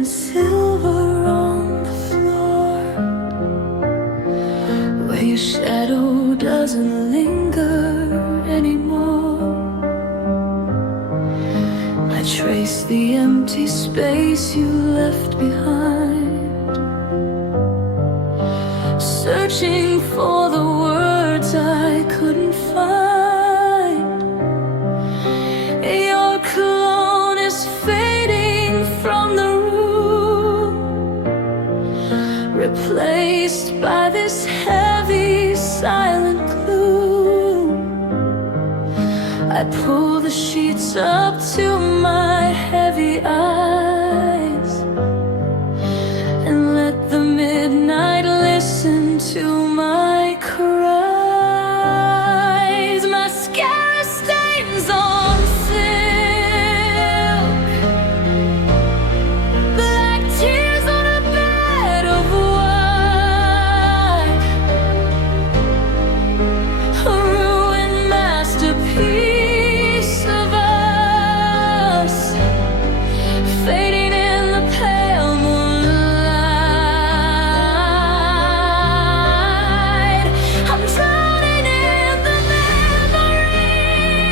and silver on the floor, where your shadow doesn't linger anymore. I trace the empty space you left behind, searching for the words I couldn't find. Your cologne is fading from the room, replaced by this heavy, silent gloom. I pull the sheets up to my heavy eyes and let the midnight listen to my cries. Mascara stains on silk, black tears on a bed of white, a ruined masterpiece of us, fading in the pale moonlight. I'm drowning in the memories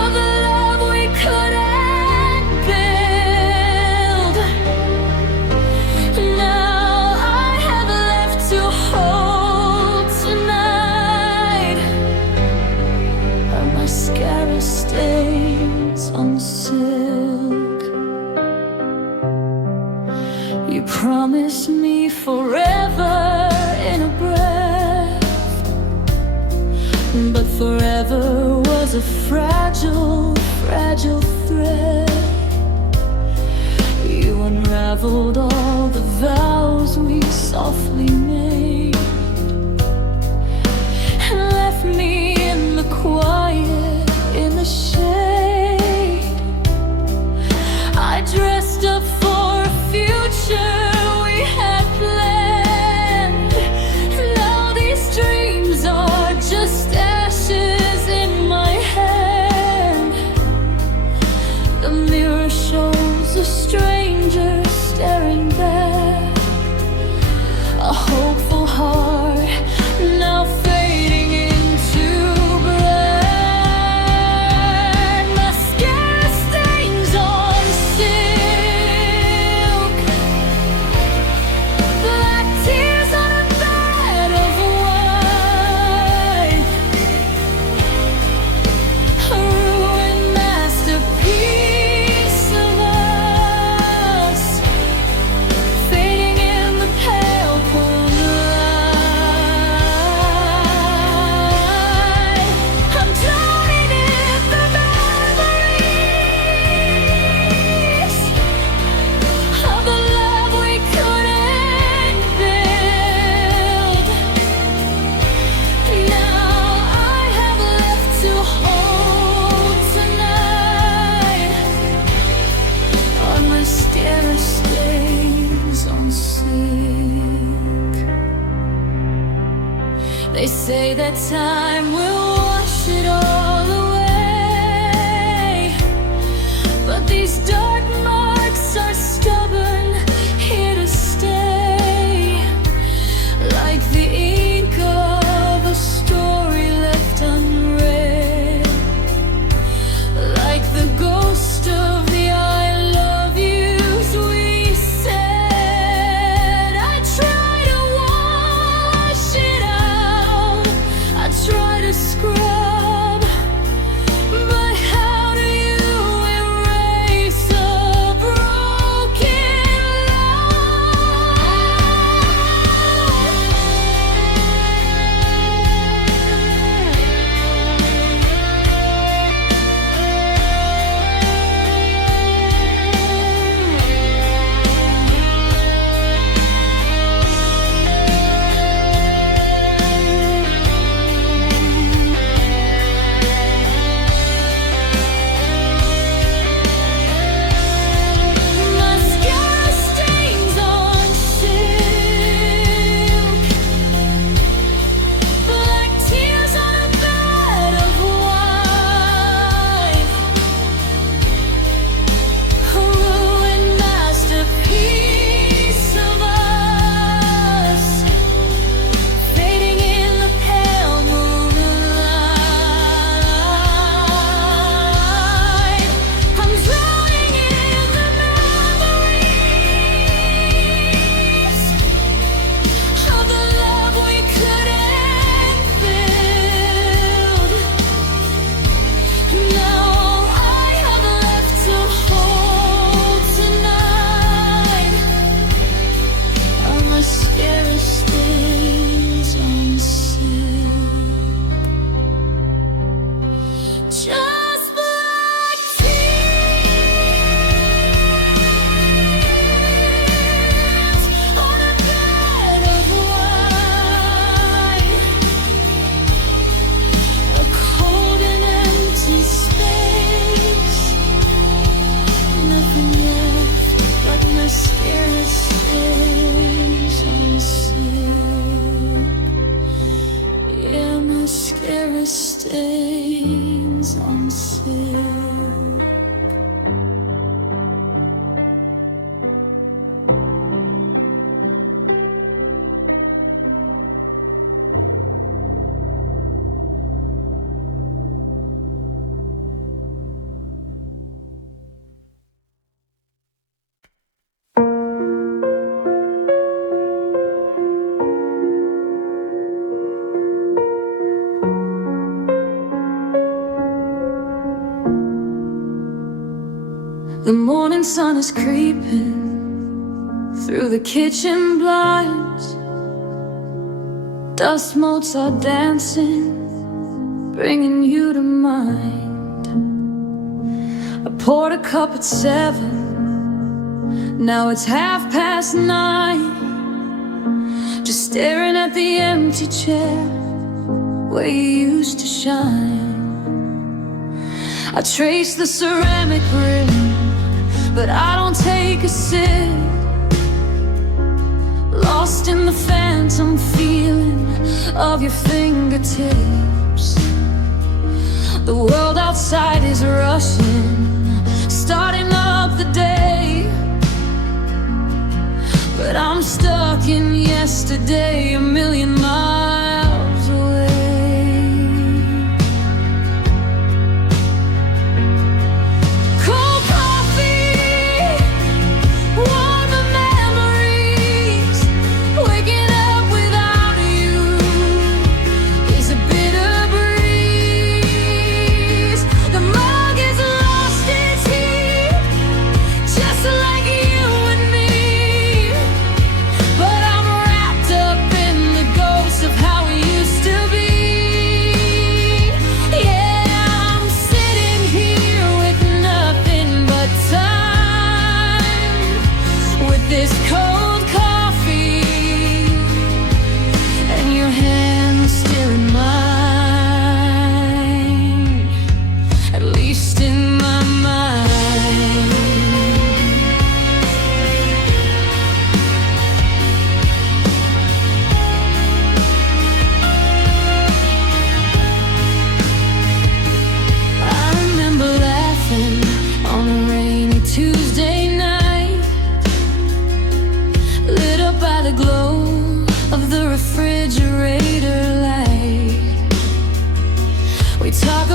of the love we couldn't build. Now I have left to hold tonight are mascara stains on silk. You promised me forever in a breath, but forever was a fragile, fragile thread. You unraveled all the vows we softly made and left me in the quiet, in the shade. I dressed up for a future we had planned. Now these dreams are just ashes in my hand. The mirror shows a stranger staring back, a hopeful heart now fading into black. Mascara stains on silk, black tears on a bed of white, a ruined masterpiece of us, fading in the pale moonlight. I'm drowning in the memories of the love we couldn't build. Now I have left to hold tonight are mascara stains on silk. They say that time will wash it all away, but these dark marks are stubborn, here to stay, like the ink of a story left unread, like the ghost of the I love yous we said. I try to wash it out, I try to scrub, but how do you erase endless stains on silk. The morning sun is creeping through the kitchen blinds. Dust motes are dancing, bringing you to mind. I poured a cup at 7, now it's 9:30. Just staring at the empty chair where you used to shine. I trace the ceramic rim, but I don't take a sip. Lost in the phantom feeling of your fingertips. The world outside is rushing, starting up the day, but I'm stuck in yesterday, a million miles away.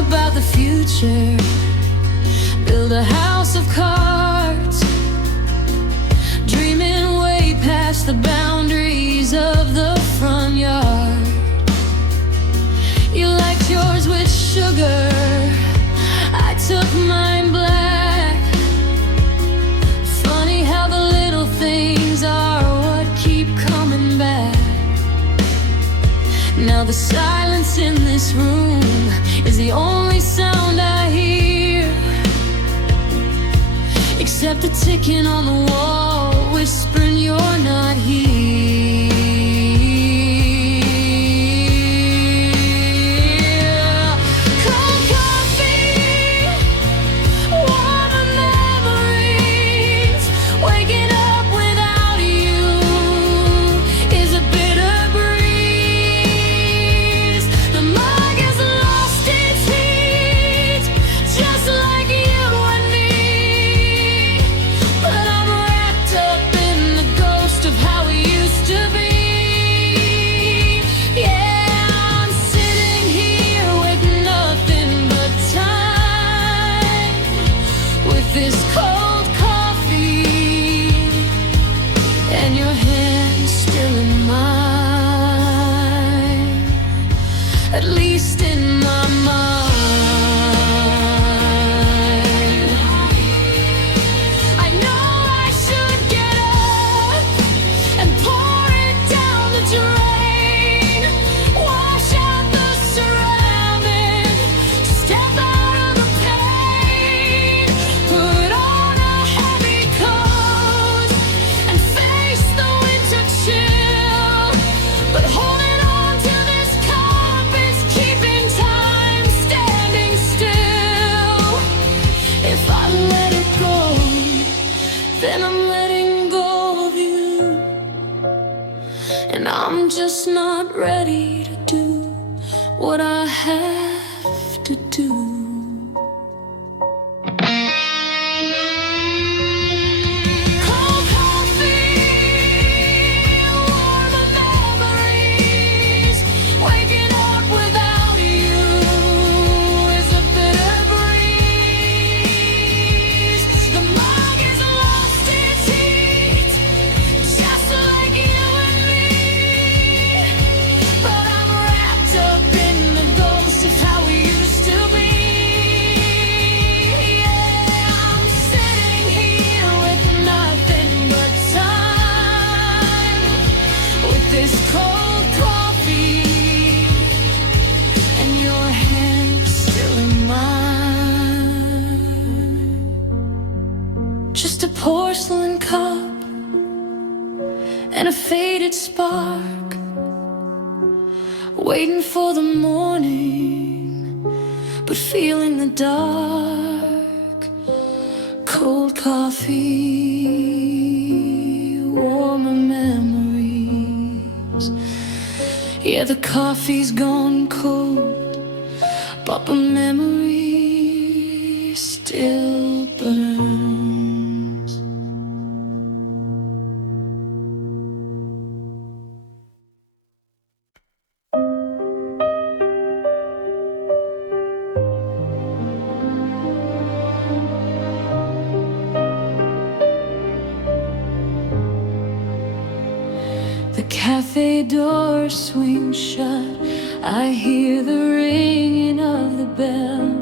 About the future, build a house of cards, dreaming way past the boundaries of the front yard. You liked yours with sugar, I took mine black. Funny how the little things are what keep coming back. Now the silence in this room is the only sound I hear, except the ticking on the wall, whispering you're not here. Cold coffee, warmer memories, waking up without you is a bitter breeze. The mug is lost its heat, just like you and me, but I'm wrapped up in the ghost of how we used to be. Yeah, I'm sitting here with nothing but time, with this cold coffee and your hand still in mine, at least in my mind. I know I should get up and pour it down the drain, wash out the surrounding, step out of the pain, put on a heavy coat and face the winter chill. But holding on to this cup is keeping time standing still. If I let it go, then I'm letting go of you, and I'm just not ready to do what I had do. Cold coffee, warmer memories. Waking up without you is a bitter breeze. The mug is lost its heat, just like you and me. But I'm wrapped up in the ghost of how we used to be. Yeah, I'm sitting here with nothing but time, with this cold coffee and your hand still in mine. Just a porcelain cup and a faded spark, waiting for the morning, but feeling the dark. Cold coffee, warmer memories. Yeah, the coffee's gone cold, but the memory still burns. The cafe door swings shut, I hear the ringing of the bell.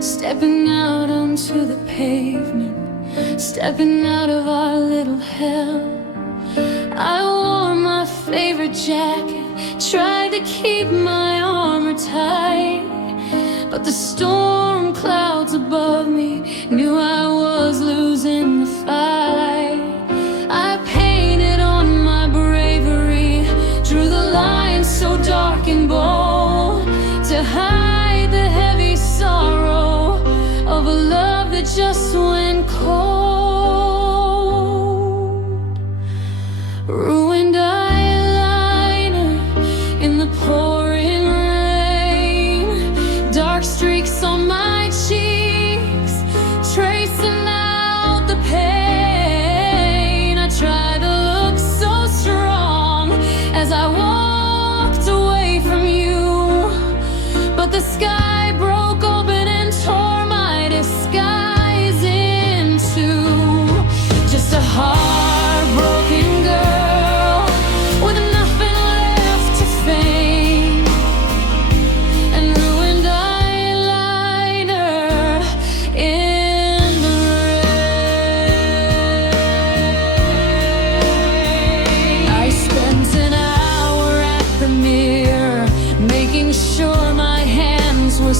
Stepping out onto the pavement, stepping out of our little hell. I wore my favorite jacket, tried to keep my armor tight, but the storm clouds above me knew I was losing the fight. I painted on my bravery, drew the line so dark and bold, to hide the heavy sorrow of a love that just went cold. Ruined eyeliner in the pouring rain, dark streaks on my cheeks, tracing out the pain. I tried to look so strong as I walked away from you, but the sky broke open and tore my disguise in two. Just a heartbroken girl with nothing left to feign, and ruined eyeliner in the rain. I spent an hour at the mirror, making sure my hands were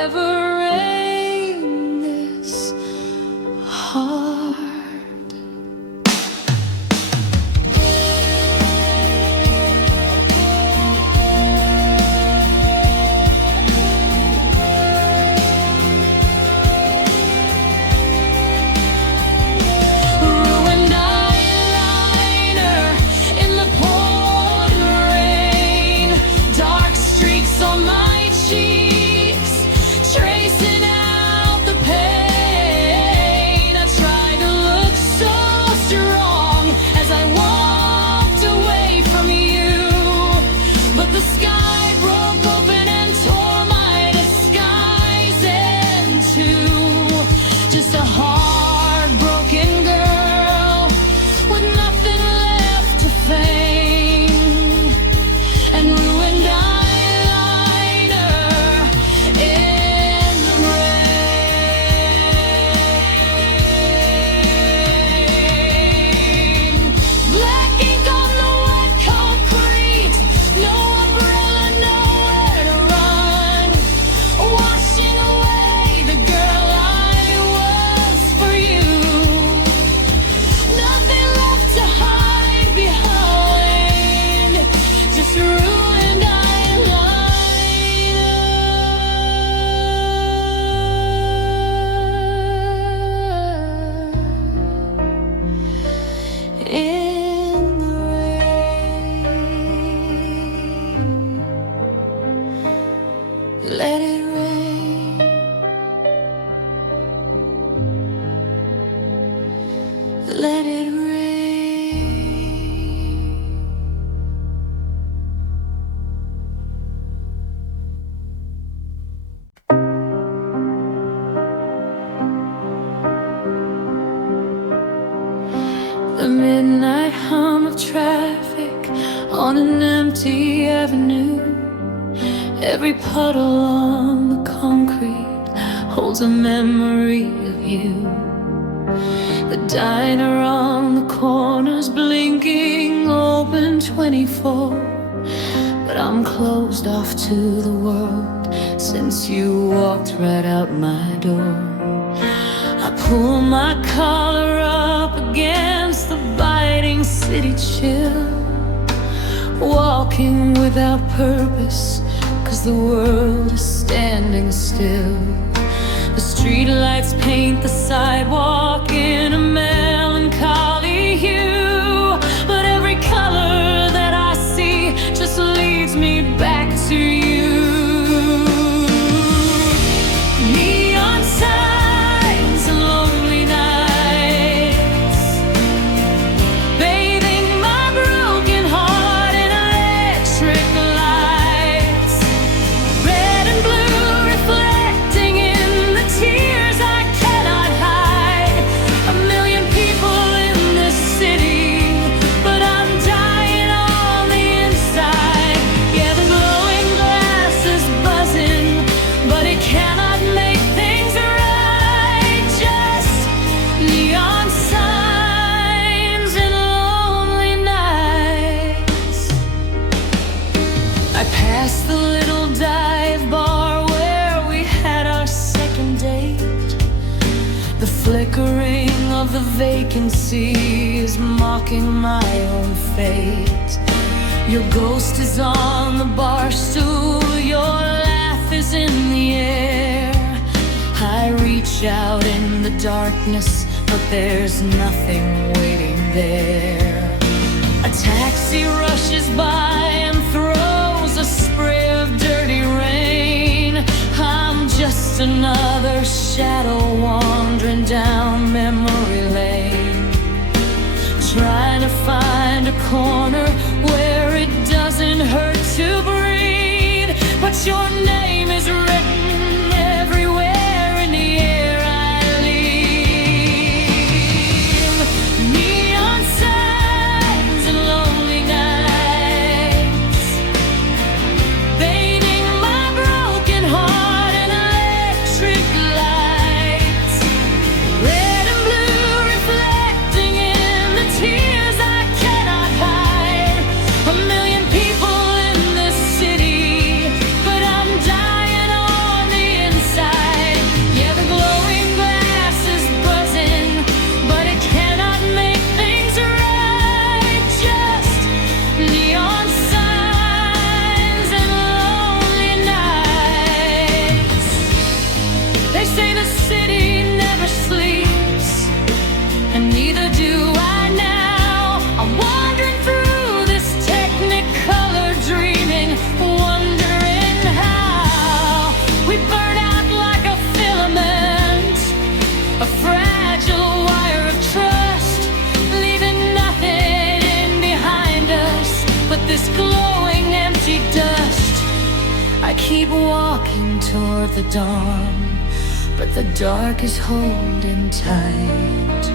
ever rain this hard. Let it rain. Let it rain. The midnight hum of traffic on an empty avenue. Every puddle on the concrete holds a memory of you. The diner on the corner's blinking, open 24. But I'm closed off to the world since you walked right out my door. I pull my collar up against the biting city chill, walking without purpose, 'cause the world is standing still. The streetlights paint the sidewalk in a melancholy hue, but every color that I see just leads me back to you. Neon signs and lonely nights, bathing my broken heart in electric lights. Red and blue reflecting in the tears I cannot hide. A million people in this city, but I'm dying on the inside. Yeah, the glowing glass is buzzing, but it cannot make things right. Just neon signs and lonely nights. I passed the little dive bar where we had our second date. The flickering of the vacancy is mocking my own fate. Your ghost is on the bar stool, your laugh is in the air. I reach out in the darkness, but there's nothing waiting there. A taxi rushes by and throws a spray of dirty rain. I'm just another shadow wandering down memory lane, trying to find a corner where it doesn't hurt to breathe. But your name is written everywhere in the air I leave. Neon signs and lonely nights, bathing my broken heart in electric lights. Red and blue reflecting in the tears I cannot hide. A million people in this city, but I'm keep walking toward the dawn, but the dark is holding tight.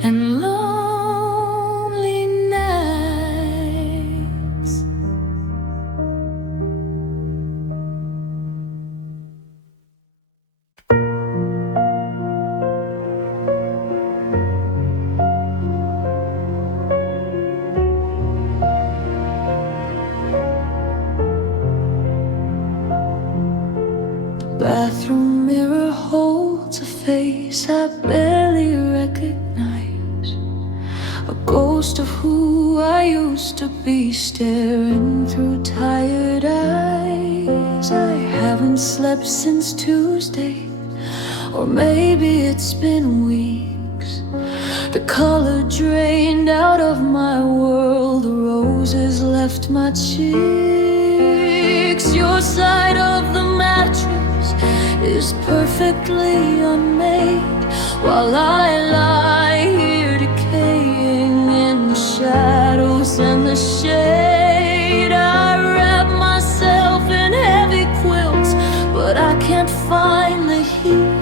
And lonely nights. Bathroom mirror holds a face I barely recognize, a ghost of who I used to be, staring through tired eyes. I haven't slept since Tuesday, or maybe it's been weeks. The color drained out of my world, the roses left my cheeks. Your side of the mattress is perfectly unmade, while I lie here decaying in the shadows and the shade. I wrap myself in heavy quilts, but I can't find the heat.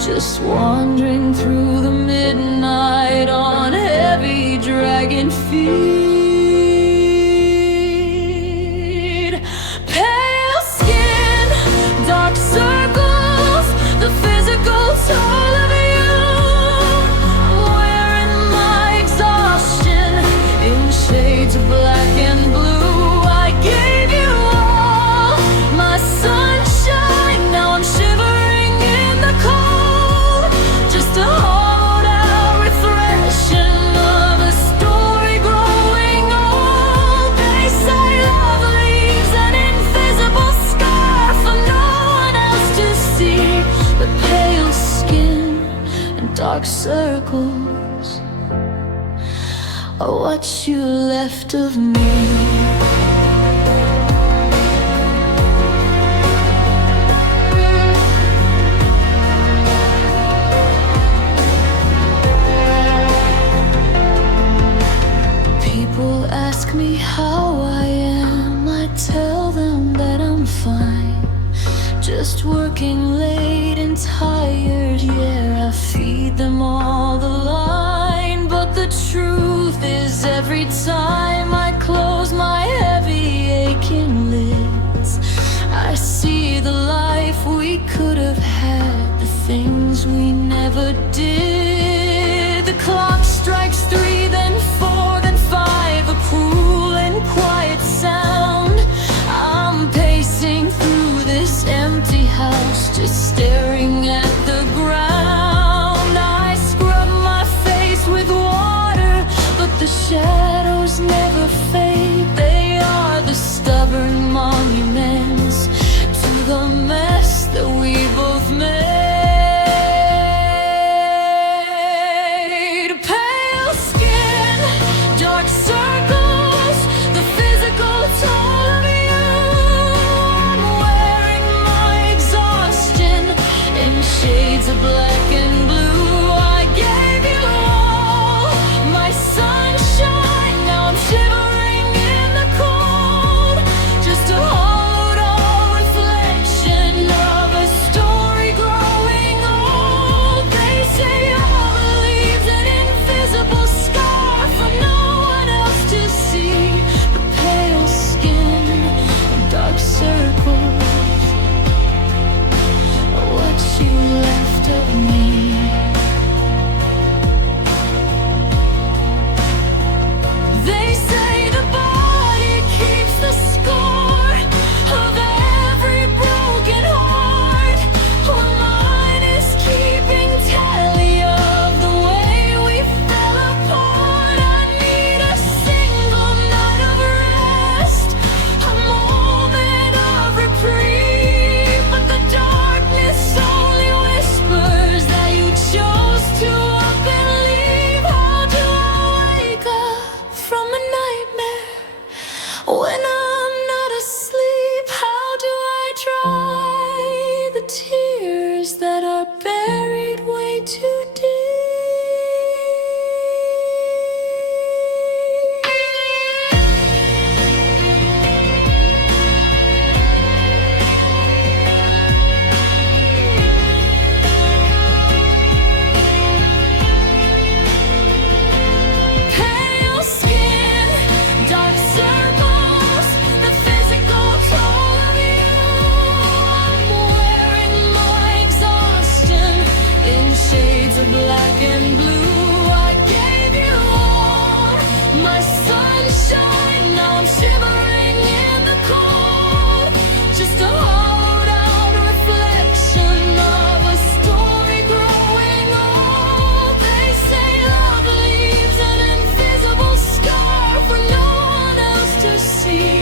Just wandering through the midnight on heavy dragging feet. Pale skin, dark circles, the physical toll of you. I'm wearing my exhaustion in shades of black and blue. I gave you all my sunshine, now I'm shivering in the cold. Just a hollowed out reflection of a story growing old. They say love leaves an invisible scar for no one else to see, but pale skin and dark circles are what you left of me. People ask me how I am, I tell them that I'm fine. Just working late and tired, yeah, I feed them all the line. But the truth is, every time I close my heavy aching lids, I see the life we could have had, the things we never did. The clock strikes 3, then 4, then 5, a cruel and quiet sound. I'm pacing through this empty house, just staring at the ground. I scrub my face with water, but the shadows never fade. They are the stubborn monuments to the mess that we both made. my sunshine. Now I'm shivering in the cold, just a hollowed out reflection of a story growing old. They say love leaves an invisible scar for no one else to see,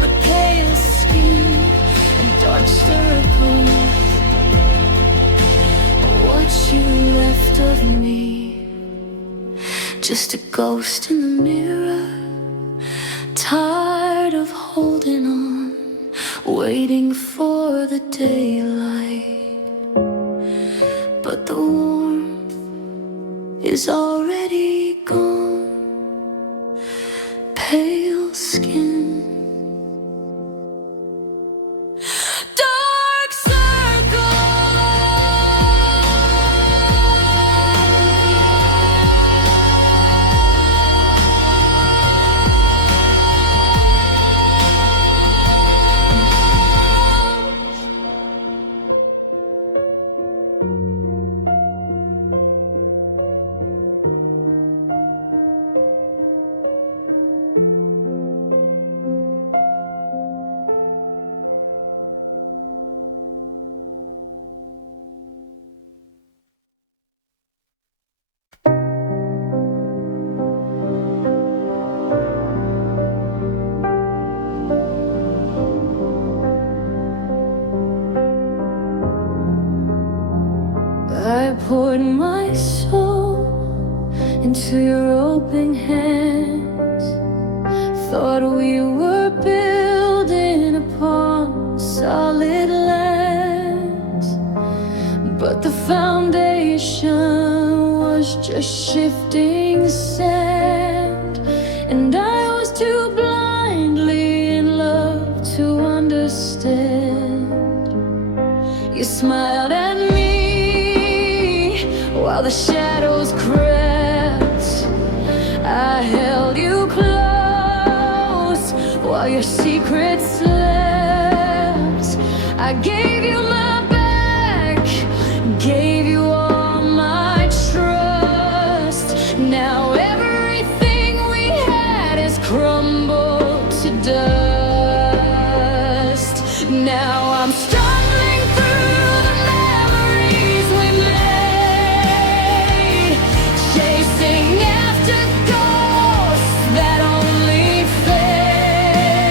but pale skin and dark circles, what you left of me, just a ghost in the mirror, tired of holding on, waiting for the daylight. But the warmth is already gone, pale skin, dark I poured my soul into your open hands. Thought we were building upon solid lands, but the foundation was just shifting sand, and I was too blindly in love to understand. You smiled at me while the shadows crept. I held you close while your secrets slept. I gave you my back, gave you all my trust. Now everything we had has crumbled to dust. Now I'm stumbling through the memories we made, chasing after ghosts that only fade.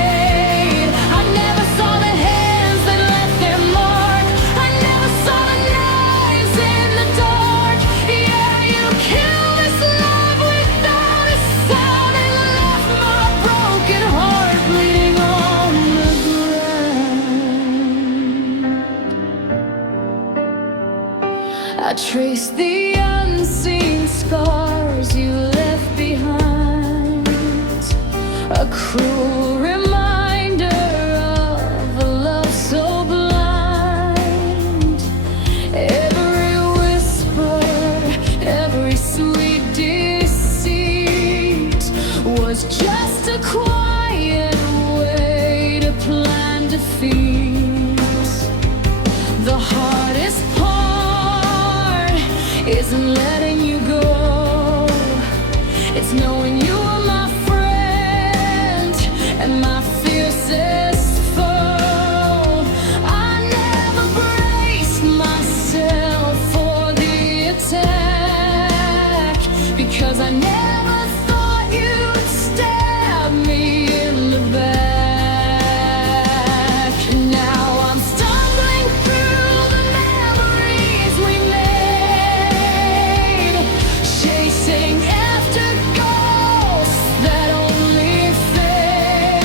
I never saw the hands that left their mark, I never saw the knives in the dark. Yeah, you killed this love without a sound and left my broken heart bleeding on the ground. I traced the unseen scars you left behind, a cruel reminder of a love so blind. Every whisper, every sweet deceit was just a quiet way to plan defeat. The hardest part isn't letting you go, it's knowing you are my friend and my fiercest foe. I never braced myself for the attack, because I never thought you'd stab me in the back. Now I'm stumbling through the memories we made, chasing after ghosts that only fade.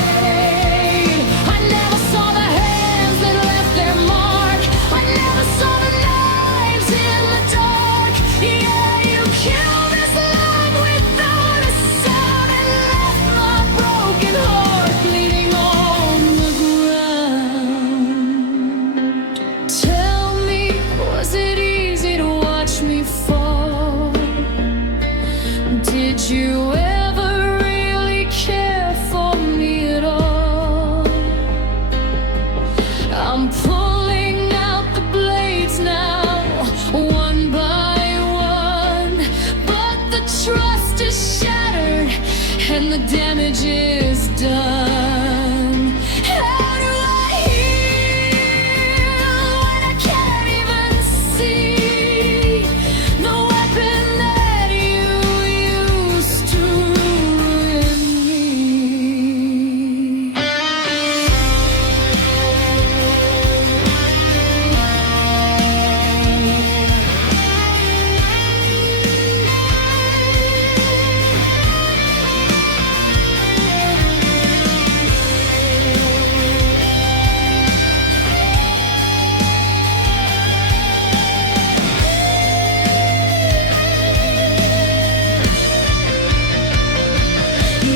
and the damage is done. How do I heal when I can't even see the weapon that you used to ruin me?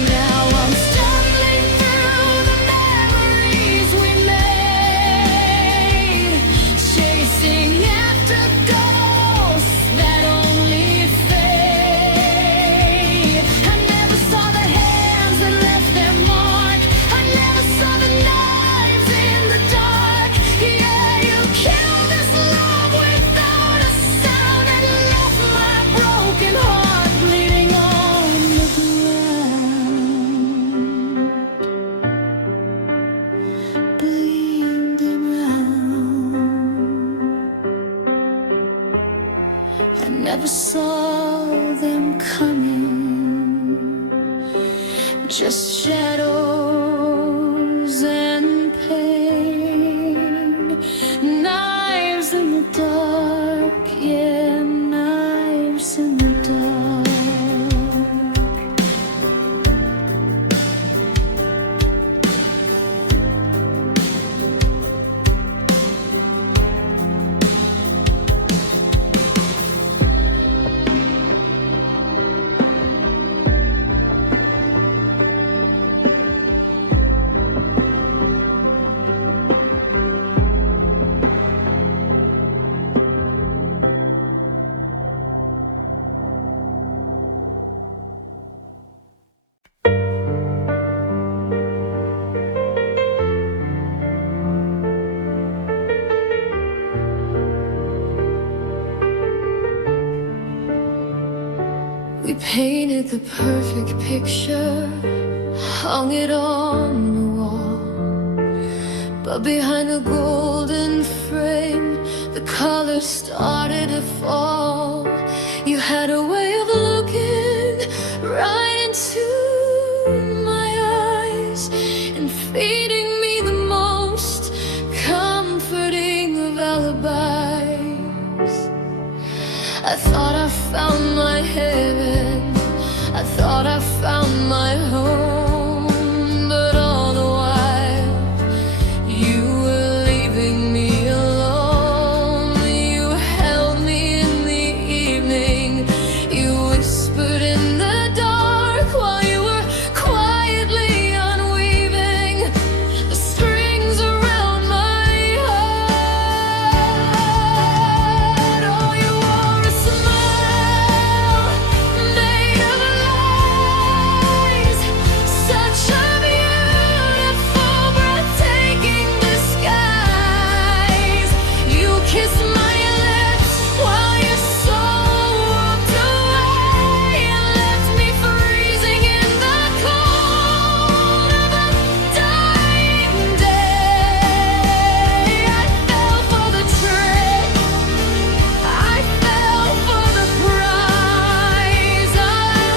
Now I'm stumbling through the memories we made, chasing after ghosts that only fade. I never saw the hands that left their mark. I never saw the knives in the dark. Yeah, you killed this love without a sound and left my broken heart bleeding on the ground, bleeding around. I never saw them coming, just shadows and pain. Knives in the dark, yeah, knives in the dark. We painted the perfect picture, hung it on the wall, but behind the golden frame, the colors started to fall. You had a way of looking right into my eyes and feeding me the most comforting of alibis. I thought I found my heaven, I thought I found my home, but all the while you were leaving me alone. You held me in the evening, you whispered in the dark while you were quietly unweaving the strings around my heart. Oh, you wore a smile made of lies, such a beautiful, breathtaking disguise. You kissed my lips while your soul walked away and left me freezing in the cold of a dying day. I fell for the trick, I fell for the prize. I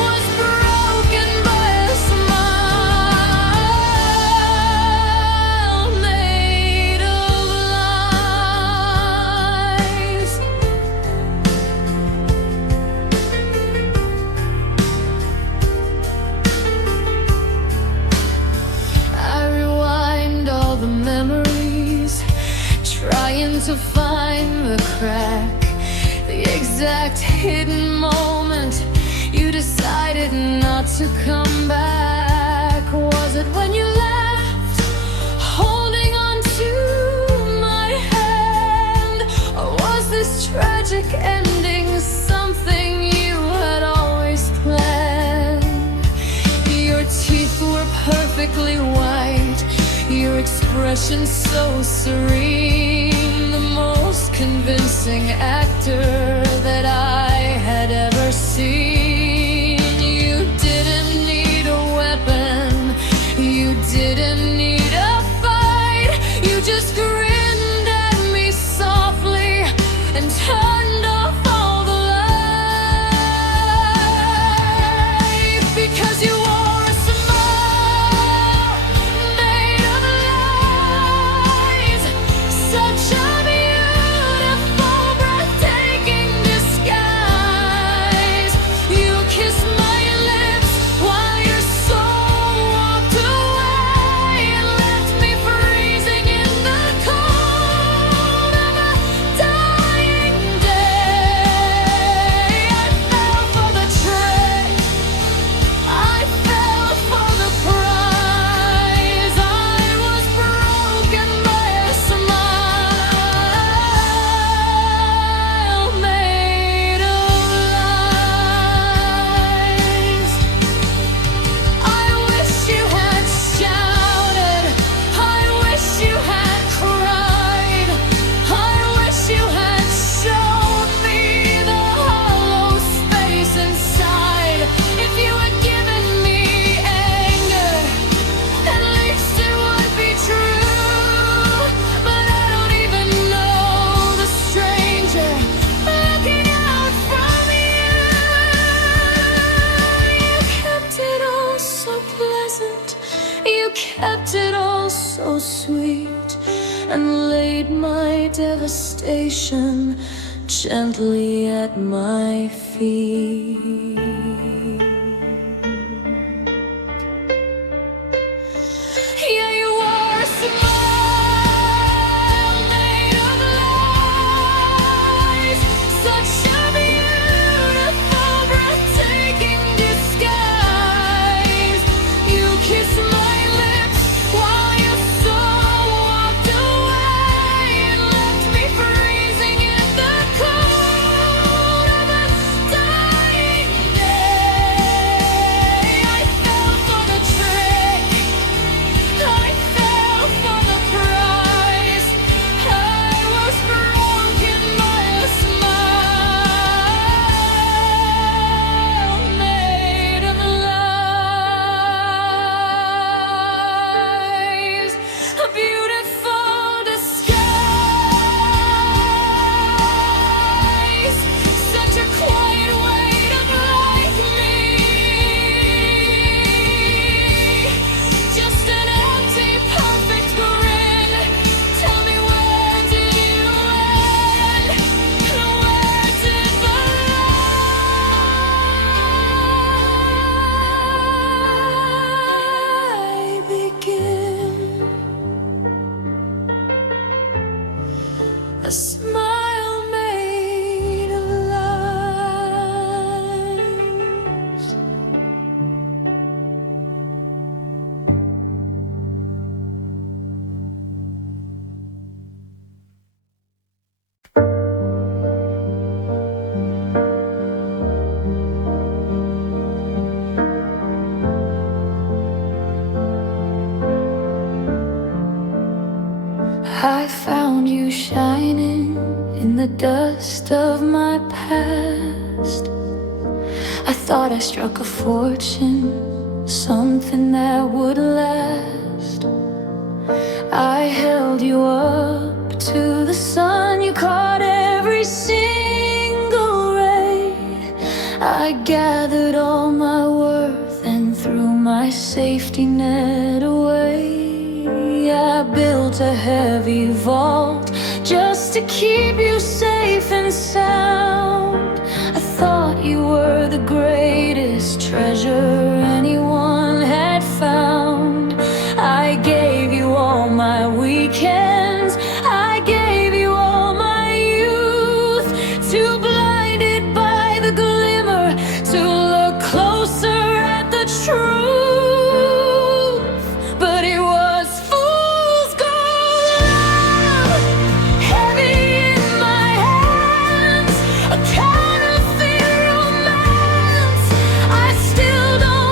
was broken by a smile made of lies. I rewind all the memories, trying to find the crack, the exact hidden moment you decided not to come back. Was it when you left, holding on to my hand, or was this tragic ending something you had always planned? Your teeth were perfectly white, your expression so serene, the most convincing actor that I had ever seen. You didn't need a kept it all so sweet and laid my devastation gently at my feet. Yeah, you are a smile made of lies, such a beautiful, breathtaking disguise. You kiss my lips while your soul walked away and left me freezing in the cold of a dying day. I fell for the trick, I fell for the prize. I was broken by a smile made of lies. A beautiful disguise, such a quiet way to break me. Just an empty, perfect grin. Tell me, where did you end? And where did the lie begin? A smile made of lies. I found you shining in the dust of my past. I thought I struck a fortune, something that would last. I held you up to the sun, you caught every single ray. I gathered all my worth and threw my safety net away. I built a heavy vault just to keep you safe and sound. I thought you were the greatest treasure anyone had found. I gave you all my weekends, I gave you all my youth, too blinded by the glimmer to look closer at the truth. But it was fool's gold love, heavy in my hands, a counterfeit romance. I still don't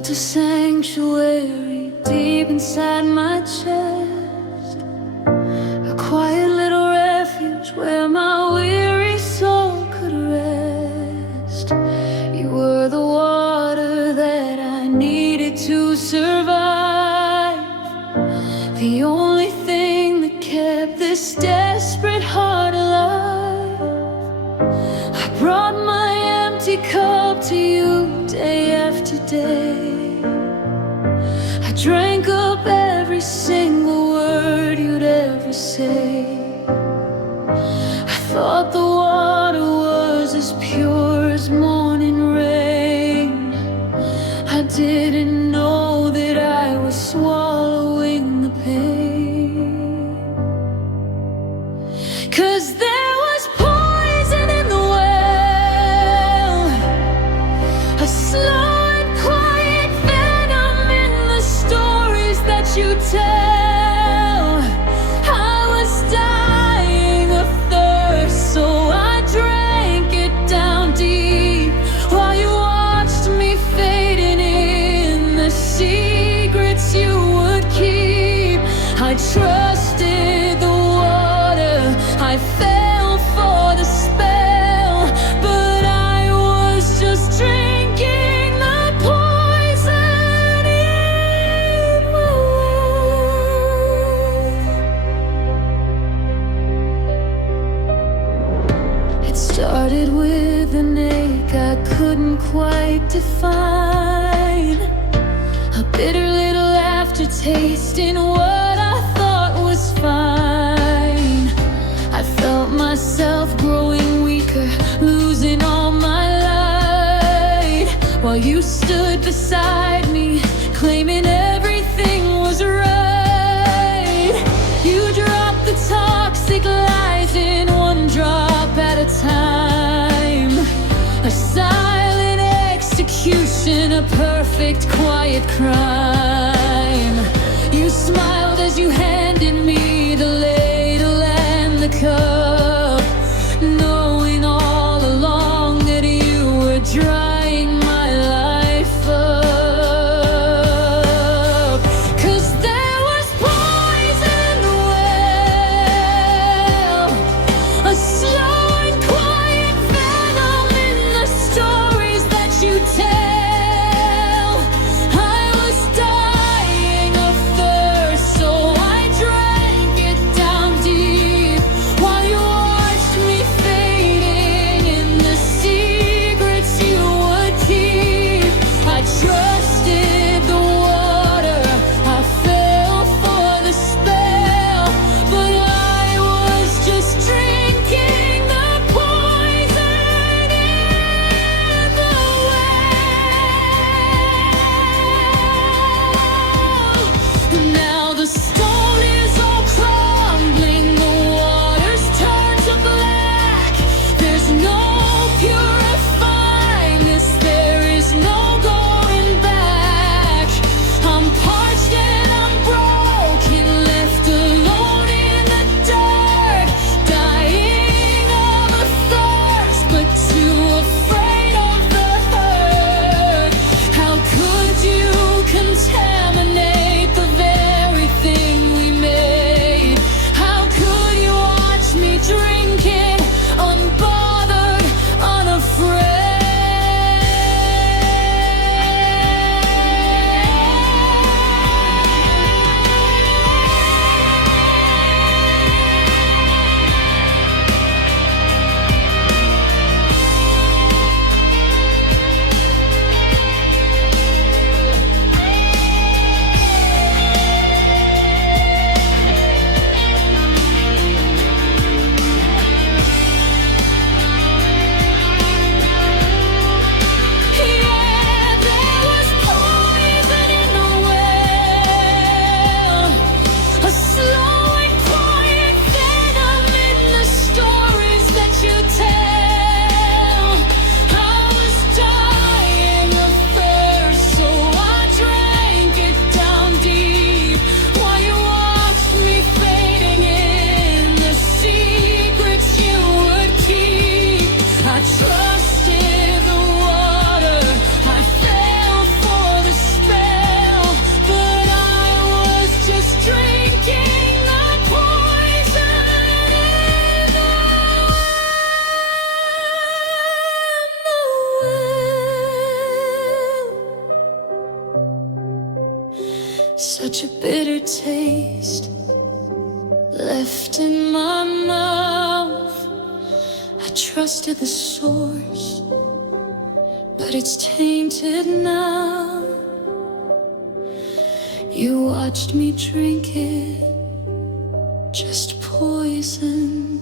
built a sanctuary deep inside my chest, a quiet little refuge where my weary soul could rest. You were the water that I needed to survive, the only thing that kept this desperate heart alive. I brought my empty cup to you day after day. I drank up every single word you'd ever say. I thought the water was as pure as morning rain. I didn't know that I was swallowing the pain. 'Cause there was poison in the well, a slow and quiet venom in the stories that you tell. I was dying of thirst, so I drank it down deep, while you watched me fading in the secrets you would keep. I trusted the water, I fell for the spell, but I was just drinking the poison in my well. It started with an ache I couldn't quite define, a bitter little aftertaste in what I thought was fine. I felt myself growing weaker, losing all my light, while you stood beside me, claiming everything was right. You dropped the toxic lies in one drop at a time, a silent execution, a perfect quiet crime. You smiled as you handed me the ladle and the cup, knowing all along that you were drying my life up. 'Cause there was poison in the well, a slow and quiet venom in the stories that you tell. I was dying of thirst, so I drank it down deep, while you such a bitter taste left in my mouth. I trusted the source, but it's tainted now. You watched me drink it, just poison,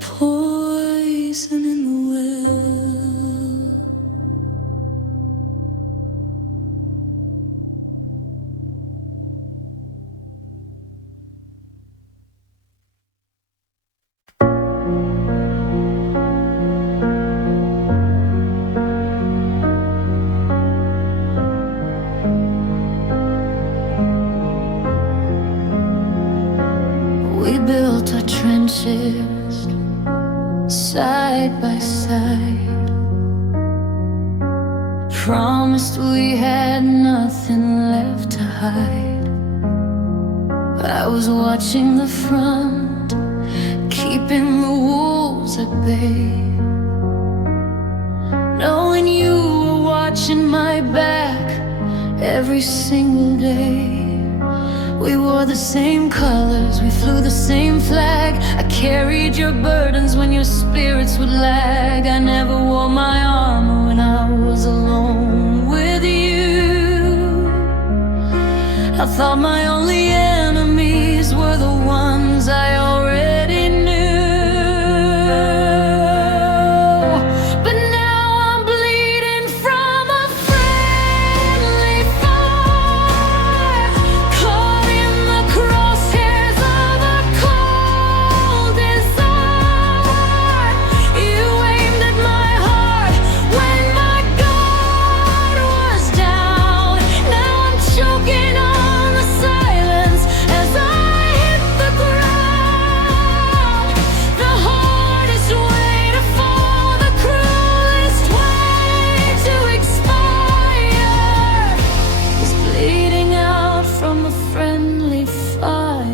poison in the well. We built our trenches side by side, promised we had nothing left to hide. I was watching the front, keeping the wolves at bay, knowing you were watching my back every single day. We wore the same colors, we flew the same flag. I carried your burdens when your spirits would lag. I never wore my armor when I was alone with you. I thought my only enemies were the ones I already knew. But now I'm bleeding from a friendly fire, caught in the crosshairs of a cold desire. You aimed at my heart when my guard was down. Now I'm choking on the silence as I hit the ground. The hardest way to fall, the cruelest way to expire, is bleeding out from a friendly fire.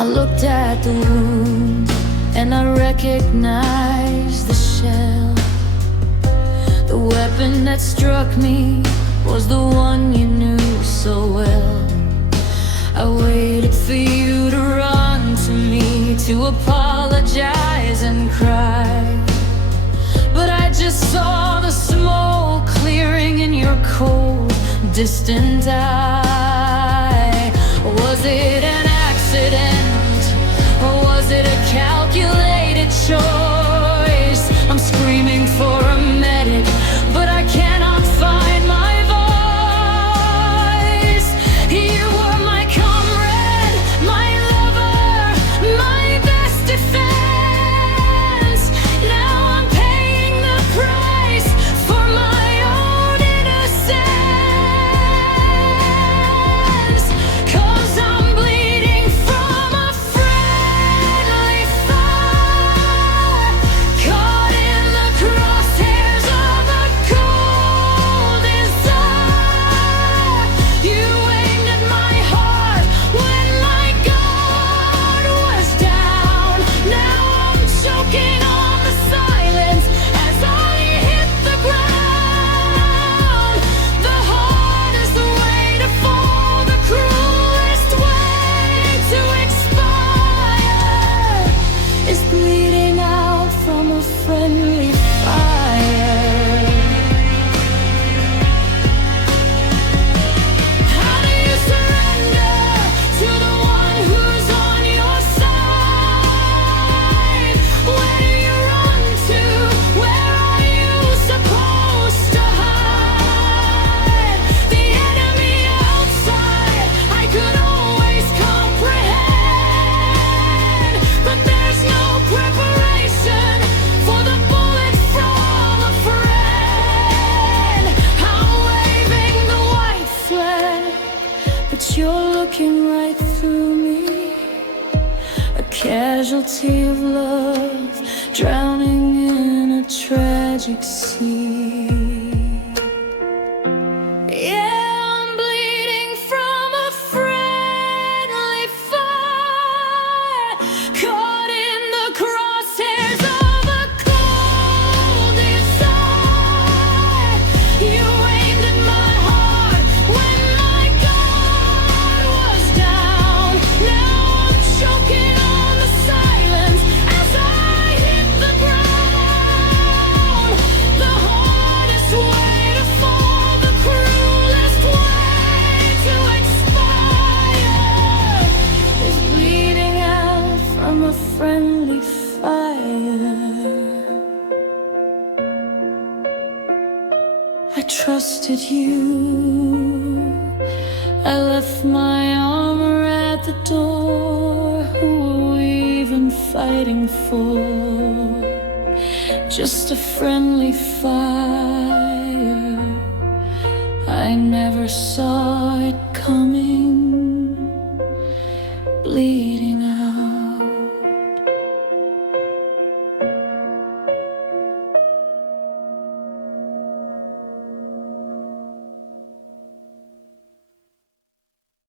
I looked at the wound and I recognized the shell. The weapon that struck me was the one you knew so well. I waited for you to run to me, to apologize and cry, but I just saw the smoke clearing in your cold, distant eye. Was it an accident, or was it a calculated choice? I'm screaming for a medic, but I cannot find my voice. You were my comrade, my lover, my best defense. Now I'm paying the price for my own innocence, 'cause I'm bleeding from a friendly fire, caught in the crosshairs of a cold desire. You aimed at my heart when my guard was down. Now I'm choking on the silence as I hit the ground. The hardest way to fall, the cruelest way to expire, is bleeding out from a friendly fire. How do you surrender to the one who's on your side? Where do you run to? Where are you supposed to hide? The enemy outside I could always comprehend, but there's no preparation for the bullet from a friend. I'm waving the white flag, but you're looking right through me, a casualty of love drowning in a tragic sea. Yeah, I'm bleeding from a friendly fire, caught in the crosshairs of a cold desire. You looked at you, I left my armor at the door. Who were we even fighting for? Just a friendly fire. I never saw it coming, bleeding